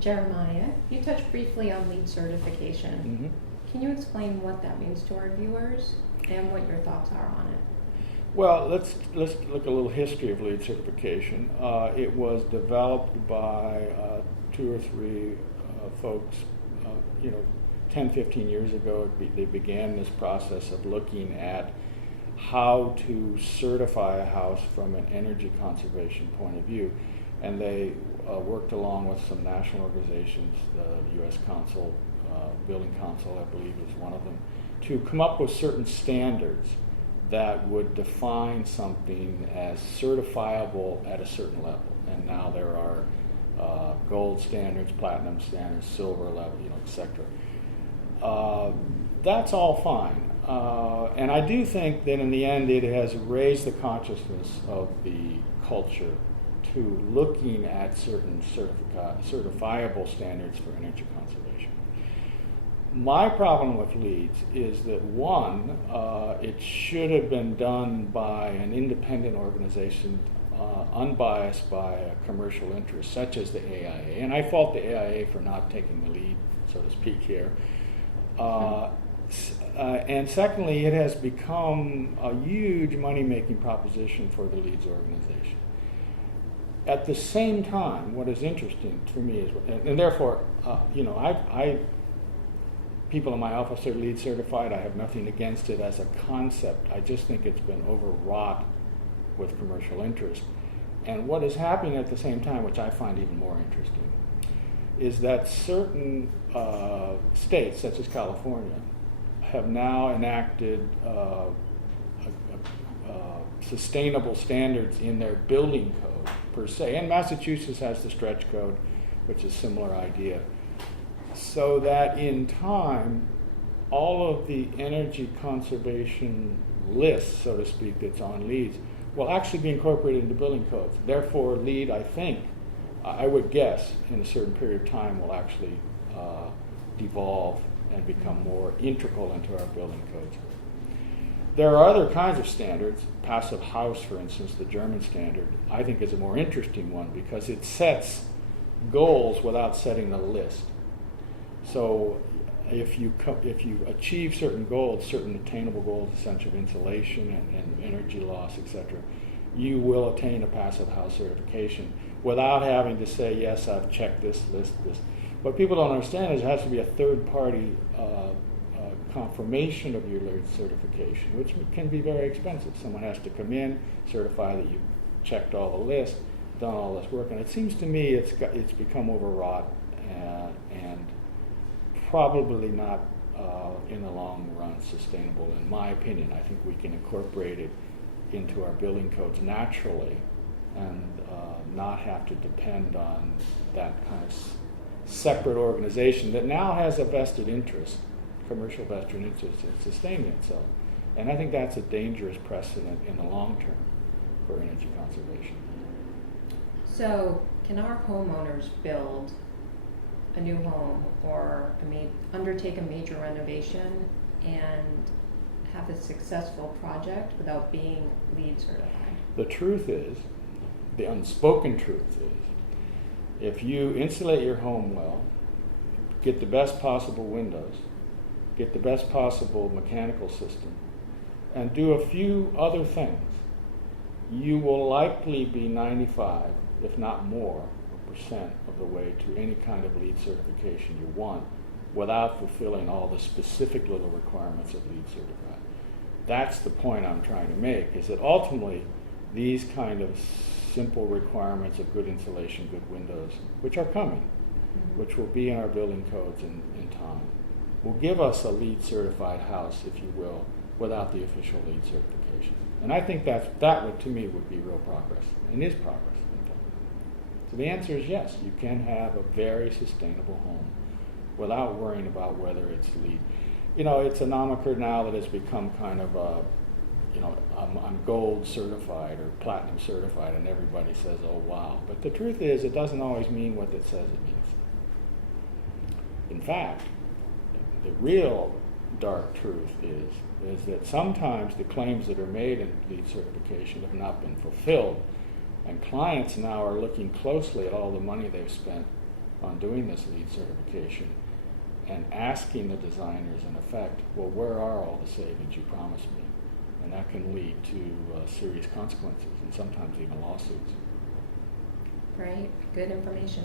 Jeremiah, you touched briefly on LEED certification. Can you explain what that means to our viewers and what your thoughts are on it? Well, let's look at a little history of LEED certification. It was developed by 2 or 3 folks, 10, 15 years ago. They began this process of looking at how to certify a house from an energy conservation point of view. And they worked along with some national organizations, the U.S. Council, Building Council, I believe is one of them, to come up with certain standards that would define something as certifiable at a certain level. And now there are gold standards, platinum standards, silver level, etc. That's all fine. And I do think that in the end it has raised the consciousness of the culture to looking at certain certifiable standards for energy conservation. My problem with LEEDs is that one, it should have been done by an independent organization, unbiased by a commercial interest, such as the AIA. And I fault the AIA for not taking the lead, so to speak, here. And secondly, it has become a huge money-making proposition for the LEEDs organization. At the same time, what is interesting for me is, and therefore, people in my office are LEED certified. I have nothing against it as a concept. I just think it's been overwrought with commercial interest. And what is happening at the same time, which I find even more interesting, is that certain states, such as California, have now enacted sustainable standards in their building code per se. And Massachusetts has the stretch code, which is a similar idea. So that in time, all of the energy conservation lists, so to speak, that's on LEEDs, will actually be incorporated into building codes. Therefore, LEED, I think, I would guess, in a certain period of time, will actually devolve and become more integral into our building codes. There are other kinds of standards. Passive house, for instance, the German standard, I think is a more interesting one because it sets goals without setting a list. So if you achieve certain goals, certain attainable goals, essential insulation and energy loss, etc., you will attain a passive house certification without having to say, yes, I've checked this list, this. What people don't understand is it has to be a third-party confirmation of your LEED certification, which can be very expensive. Someone has to come in, certify that you've checked all the lists, done all this work, and it seems to me it's become overwrought and probably not in the long run sustainable, in my opinion. I think we can incorporate it into our building codes naturally and not have to depend on that kind of separate organization that now has a vested interest, commercial vested interest in sustaining itself. And I think that's a dangerous precedent in the long term for energy conservation. So can our homeowners build a new home or undertake a major renovation and have a successful project without being LEED certified? The truth is, the unspoken truth is, if you insulate your home well, get the best possible windows, get the best possible mechanical system, and do a few other things, you will likely be 95, if not more, percent of the way to any kind of LEED certification you want without fulfilling all the specific little requirements of LEED certified. That's the point I'm trying to make, is that ultimately these kind of simple requirements of good insulation, good windows, which are coming, which will be in our building codes in time, will give us a LEED certified house, if you will, without the official LEED certification. And I think that would, to me, would be real progress, and is progress. So the answer is yes, you can have a very sustainable home without worrying about whether it's LEED. It's a nomenclature now that has become kind of I'm gold certified or platinum certified, and everybody says, oh wow. But the truth is, it doesn't always mean what it says it means. In fact, the real dark truth is that sometimes the claims that are made in LEED certification have not been fulfilled. And clients now are looking closely at all the money they've spent on doing this LEED certification and asking the designers, in effect, well, where are all the savings you promised me? And that can lead to serious consequences and sometimes even lawsuits. Right, good information.